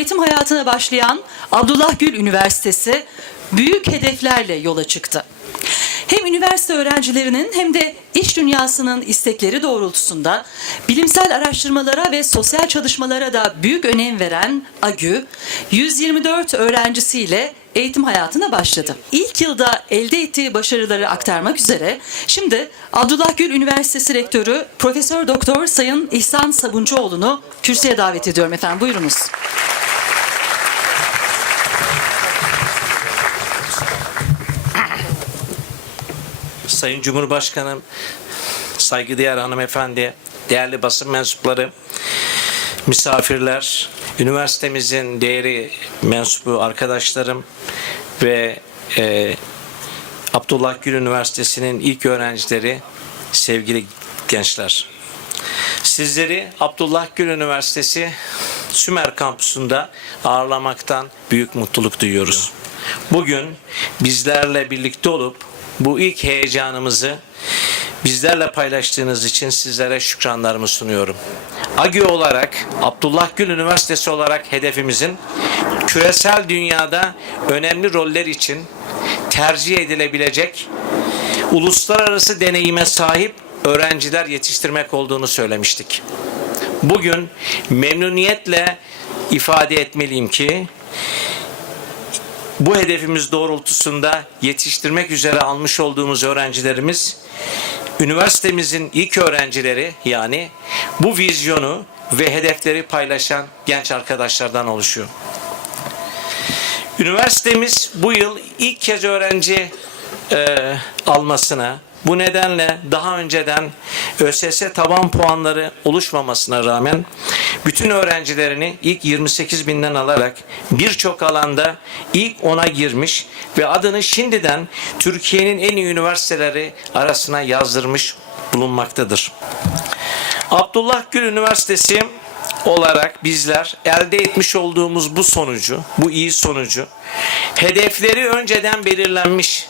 öğretim hayatına başlayan Abdullah Gül Üniversitesi büyük hedeflerle yola çıktı. Hem üniversite öğrencilerinin hem de iş dünyasının istekleri doğrultusunda bilimsel araştırmalara ve sosyal çalışmalara da büyük önem veren AGÜ, 124 öğrencisiyle eğitim hayatına başladı. İlk yılda elde ettiği başarıları aktarmak üzere şimdi Abdullah Gül Üniversitesi Rektörü Profesör Doktor Sayın İhsan Sabuncuoğlu'nu kürsüye davet ediyorum efendim. Buyurunuz. Sayın Cumhurbaşkanım, saygıdeğer hanımefendi, değerli basın mensupları, misafirler, üniversitemizin değeri mensubu arkadaşlarım ve e, Abdullah Gül Üniversitesi'nin ilk öğrencileri, sevgili gençler. Sizleri Abdullah Gül Üniversitesi Sümer kampüsünde ağırlamaktan büyük mutluluk duyuyoruz. Bugün bizlerle birlikte olup bu ilk heyecanımızı bizlerle paylaştığınız için sizlere şükranlarımı sunuyorum. AGÜ olarak, Abdullah Gül Üniversitesi olarak hedefimizin küresel dünyada önemli roller için tercih edilebilecek uluslararası deneyime sahip öğrenciler yetiştirmek olduğunu söylemiştik. Bugün memnuniyetle ifade etmeliyim ki bu hedefimiz doğrultusunda yetiştirmek üzere almış olduğumuz öğrencilerimiz üniversitemizin ilk öğrencileri yani bu vizyonu ve hedefleri paylaşan genç arkadaşlardan oluşuyor. Üniversitemiz bu yıl ilk kez öğrenci e, almasına, bu nedenle daha önceden ÖSS taban puanları oluşmamasına rağmen bütün öğrencilerini ilk 28 binden alarak birçok alanda ilk 10'a girmiş ve adını şimdiden Türkiye'nin en iyi üniversiteleri arasına yazdırmış bulunmaktadır. Abdullah Gül Üniversitesi olarak bizler elde etmiş olduğumuz bu sonucu, bu iyi sonucu hedefleri önceden belirlenmiş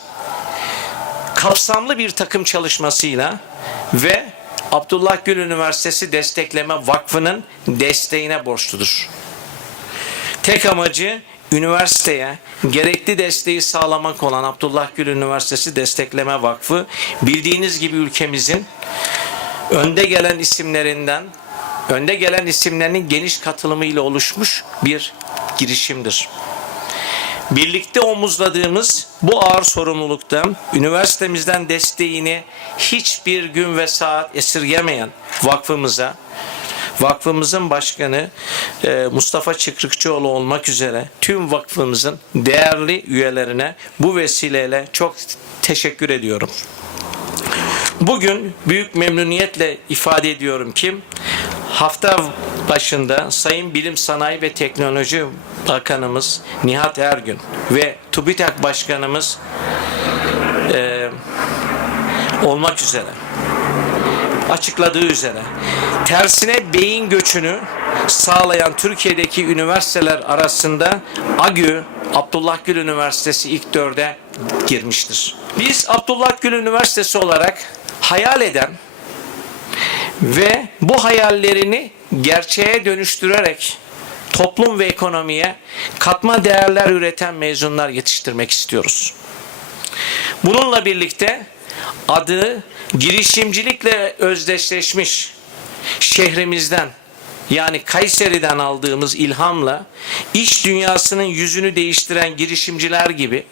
kapsamlı bir takım çalışmasıyla ve Abdullah Gül Üniversitesi Destekleme Vakfı'nın desteğine borçludur. Tek amacı üniversiteye gerekli desteği sağlamak olan Abdullah Gül Üniversitesi Destekleme Vakfı bildiğiniz gibi ülkemizin önde gelen isimlerinden önde gelen isimlerinin geniş katılımıyla oluşmuş bir girişimdir. Birlikte omuzladığımız bu ağır sorumlulukta üniversitemizden desteğini hiçbir gün ve saat esirgemeyen vakfımıza, vakfımızın başkanı e, Mustafa Çıkrıkçıoğlu olmak üzere tüm vakfımızın değerli üyelerine bu vesileyle çok teşekkür ediyorum. Bugün büyük memnuniyetle ifade ediyorum ki hafta başında Sayın Bilim Sanayi ve Teknoloji Bakanımız Nihat Ergün ve TÜBİTAK Başkanımız e, olmak üzere açıkladığı üzere tersine beyin göçünü sağlayan Türkiye'deki üniversiteler arasında AGÜ Abdullah Gül Üniversitesi ilk dörde girmiştir. Biz Abdullah Gül Üniversitesi olarak hayal eden ve bu hayallerini gerçeğe dönüştürerek toplum ve ekonomiye katma değerler üreten mezunlar yetiştirmek istiyoruz. Bununla birlikte adı girişimcilikle özdeşleşmiş şehrimizden yani Kayseri'den aldığımız ilhamla iş dünyasının yüzünü değiştiren girişimciler gibi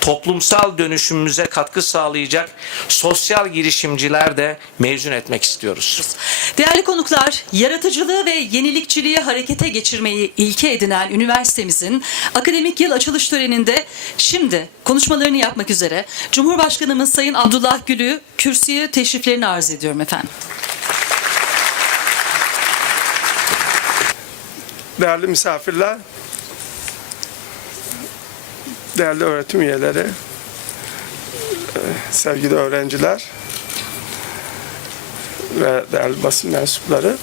toplumsal dönüşümümüze katkı sağlayacak sosyal girişimciler de mezun etmek istiyoruz. Değerli konuklar, yaratıcılığı ve yenilikçiliği harekete geçirmeyi ilke edinen üniversitemizin akademik yıl açılış töreninde şimdi konuşmalarını yapmak üzere Cumhurbaşkanımız Sayın Abdullah Gül'ü kürsüye teşriflerini arz ediyorum efendim. Değerli misafirler, değerli öğretim üyeleri, sevgili öğrenciler ve değerli basın mensupları.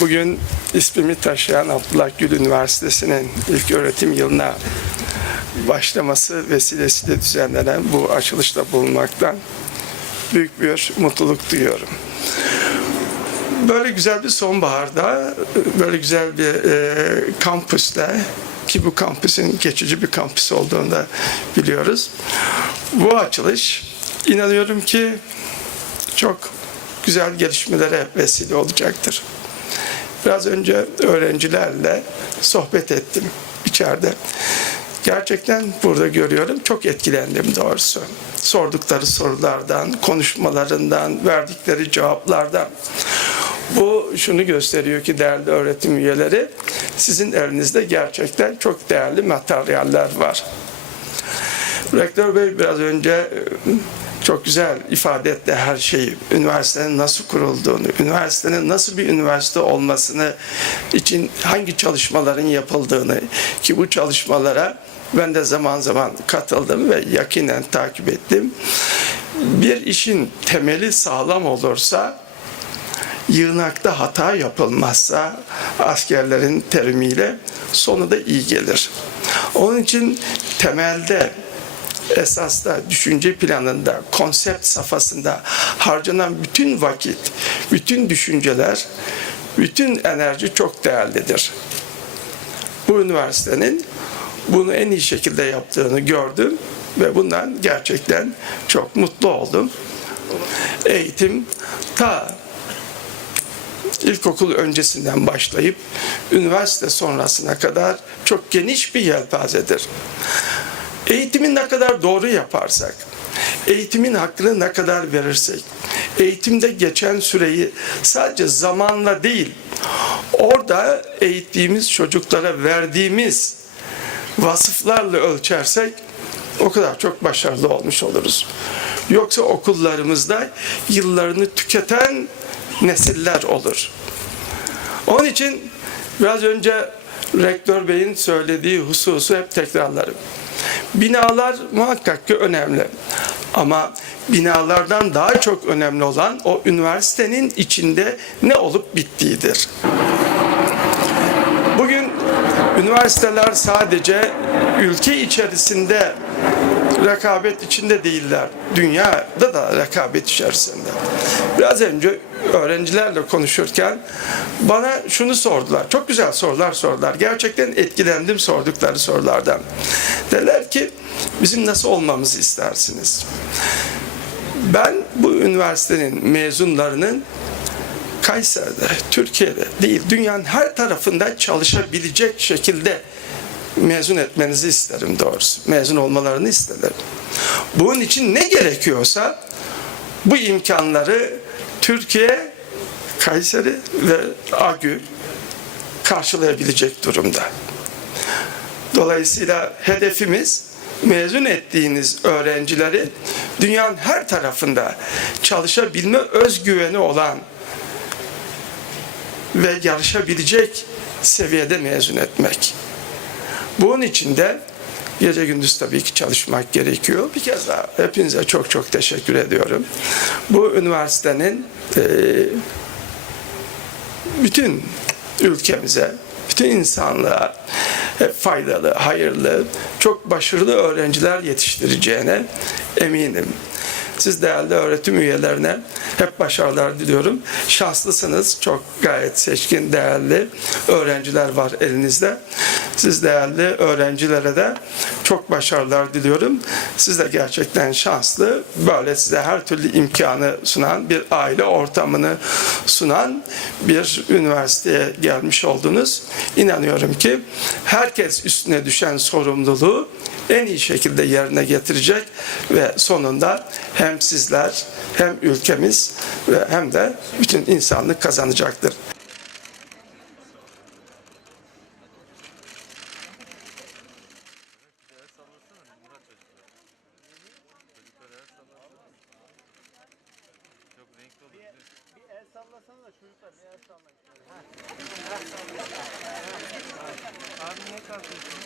Bugün ismimi taşıyan Abdullah Gül Üniversitesi'nin ilk öğretim yılına başlaması vesilesiyle düzenlenen bu açılışta bulunmaktan büyük bir mutluluk duyuyorum. Böyle güzel bir sonbaharda, böyle güzel bir e, kampüste ki bu kampüsün geçici bir kampüs olduğunu da biliyoruz. Bu açılış inanıyorum ki çok güzel gelişmelere vesile olacaktır. Biraz önce öğrencilerle sohbet ettim içeride. Gerçekten burada görüyorum. Çok etkilendim doğrusu. Sordukları sorulardan, konuşmalarından, verdikleri cevaplardan. Bu şunu gösteriyor ki değerli öğretim üyeleri, sizin elinizde gerçekten çok değerli materyaller var. Rektör Bey biraz önce e, çok güzel ifade etti her şeyi. Üniversitenin nasıl kurulduğunu, üniversitenin nasıl bir üniversite olmasını için hangi çalışmaların yapıldığını ki bu çalışmalara ben de zaman zaman katıldım ve yakinen takip ettim. Bir işin temeli sağlam olursa yığınakta hata yapılmazsa askerlerin terimiyle sonu da iyi gelir. Onun için temelde esasda düşünce planında, konsept safhasında harcanan bütün vakit, bütün düşünceler, bütün enerji çok değerlidir. Bu üniversitenin bunu en iyi şekilde yaptığını gördüm ve bundan gerçekten çok mutlu oldum. Eğitim ta ilkokul öncesinden başlayıp üniversite sonrasına kadar çok geniş bir yelpazedir. Eğitimi ne kadar doğru yaparsak, eğitimin hakkını ne kadar verirsek, eğitimde geçen süreyi sadece zamanla değil, orada eğittiğimiz çocuklara verdiğimiz vasıflarla ölçersek o kadar çok başarılı olmuş oluruz. Yoksa okullarımızda yıllarını tüketen nesiller olur. Onun için biraz önce Rektör Bey'in söylediği hususu hep tekrarlarım. Binalar muhakkak ki önemli. Ama binalardan daha çok önemli olan o üniversitenin içinde ne olup bittiğidir. Bugün üniversiteler sadece ülke içerisinde rekabet içinde değiller. Dünyada da rekabet içerisinde. Biraz önce öğrencilerle konuşurken bana şunu sordular. Çok güzel sorular sordular. Gerçekten etkilendim sordukları sorulardan. Dediler ki bizim nasıl olmamızı istersiniz? Ben bu üniversitenin mezunlarının Kayseri'de, Türkiye'de değil, dünyanın her tarafında çalışabilecek şekilde mezun etmenizi isterim doğrusu. Mezun olmalarını isterim. Bunun için ne gerekiyorsa bu imkanları Türkiye, Kayseri ve AGÜ karşılayabilecek durumda. Dolayısıyla hedefimiz mezun ettiğiniz öğrencileri dünyanın her tarafında çalışabilme özgüveni olan ve yarışabilecek seviyede mezun etmek. Bunun için de gece gündüz tabii ki çalışmak gerekiyor. Bir kez daha hepinize çok çok teşekkür ediyorum. Bu üniversitenin e, bütün ülkemize, bütün insanlığa hep faydalı, hayırlı, çok başarılı öğrenciler yetiştireceğine eminim. Siz değerli öğretim üyelerine hep başarılar diliyorum. Şanslısınız. Çok gayet seçkin, değerli öğrenciler var elinizde. Siz değerli öğrencilere de çok başarılar diliyorum. Siz de gerçekten şanslı. Böyle size her türlü imkanı sunan, bir aile ortamını sunan bir üniversiteye gelmiş oldunuz. İnanıyorum ki herkes üstüne düşen sorumluluğu en iyi şekilde yerine getirecek ve sonunda hem sizler hem ülkemiz ve hem de bütün insanlık kazanacaktır. Bir, bir el sallasana da çocuklar bir el sallayın. Abi niye kalkıyorsun?